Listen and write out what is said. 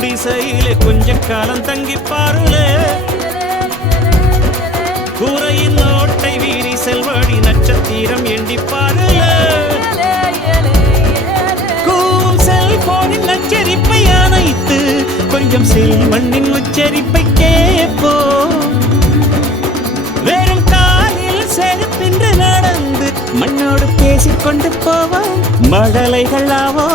குடிசையிலே கொஞ்ச காலம் தங்கி பாருலே கூரையின் ஓட்டை வீரி செல்வாடி நட்சத்திரம் எண்டி பாருலே கூவும் செல்போனின் நச்சரிப்பை அணைத்து கொஞ்சம் செல்வண்ணின் உச்சரிப்பை கேட்போ வெறும் காலில் செருப்பின்று நடந்து மண்ணோடு பேசிக்கொண்டு போவோம் மழலைகளாவோ